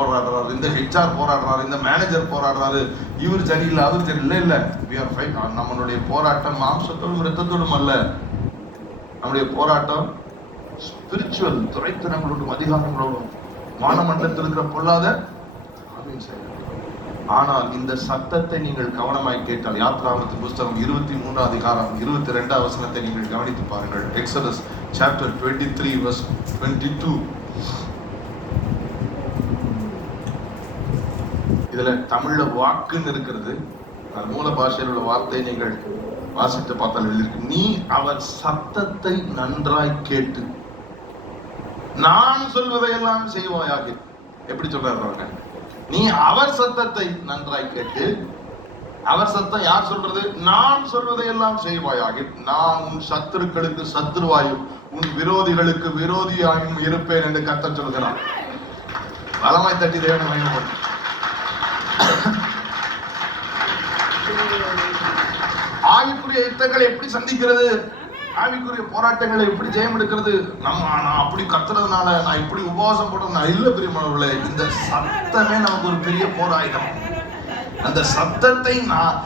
போராடுறாரு, இந்த ஹெச்ஆர் போராடுறாரு, இந்த மேனேஜர் போராடுறாரு, இவர் சரியில்லை அவர் சரியில்லை. இல்ல, we are fight. நம்மளுடைய போராட்டம் மாம்சத்தோடும் இரத்தத்தோடும் அல்ல. நம்முடைய போராட்டம் ஸ்பிரிச்சுவல், துரைத்தனங்களோடும் அதிகாரங்களோடும் வானமண்டலத்தில் இருக்கிற பொல்லாத. ஆனால் இந்த சத்தத்தை நீங்கள் கவனமாய் கேட்டால், யாத்ராகமத்தின் புஸ்தகம் 23 அதிகாரம் 22 வசனத்தை நீங்கள் கவனித்து பாருங்கள். Exodus chapter 23 verse 22. இதுல தமிழ்ல வாக்குன்னு இருக்கிறது, மூல பாஷையில் உள்ள வார்த்தையை நீங்கள் வாசித்து பார்த்தால் எழுதியிருக்கு. நீ அவர் சத்தத்தை நன்றாய் கேட்டு நான் சொல்வதையெல்லாம் செய்வாயாக. எப்படி சொல்றாரு? நீ அவர் சத்தத்தை நன்றாய் கேட்டு, அவர் சத்தம் யார் சொல்றது? நான் சொல்வதையெல்லாம் செய்வாயாக. நான் உன் சத்துருக்களுக்கு சத்துருவாயும் உன் விரோதிகளுக்கு விரோதியாயும் இருப்பேன் என்று கர்த்தர் சொல்கிறார். பலமாய் தட்டி தேவனை மகிமைப்படுத்து. ஆவிக்குரிய யுத்தங்களை எப்படி சந்திக்கிறது? ஆவிக்குரிய போராட்டங்களை எப்படி ஜெயம் எடுக்கிறது? நான் அப்படி கத்துறதுனால, நான் இப்படி உபவாசம் போடுறது இல்ல பிரியமானவர்களே. இந்த சத்தமே நமக்கு ஒரு பெரிய போராயுதம். அந்த சத்தத்தை நான்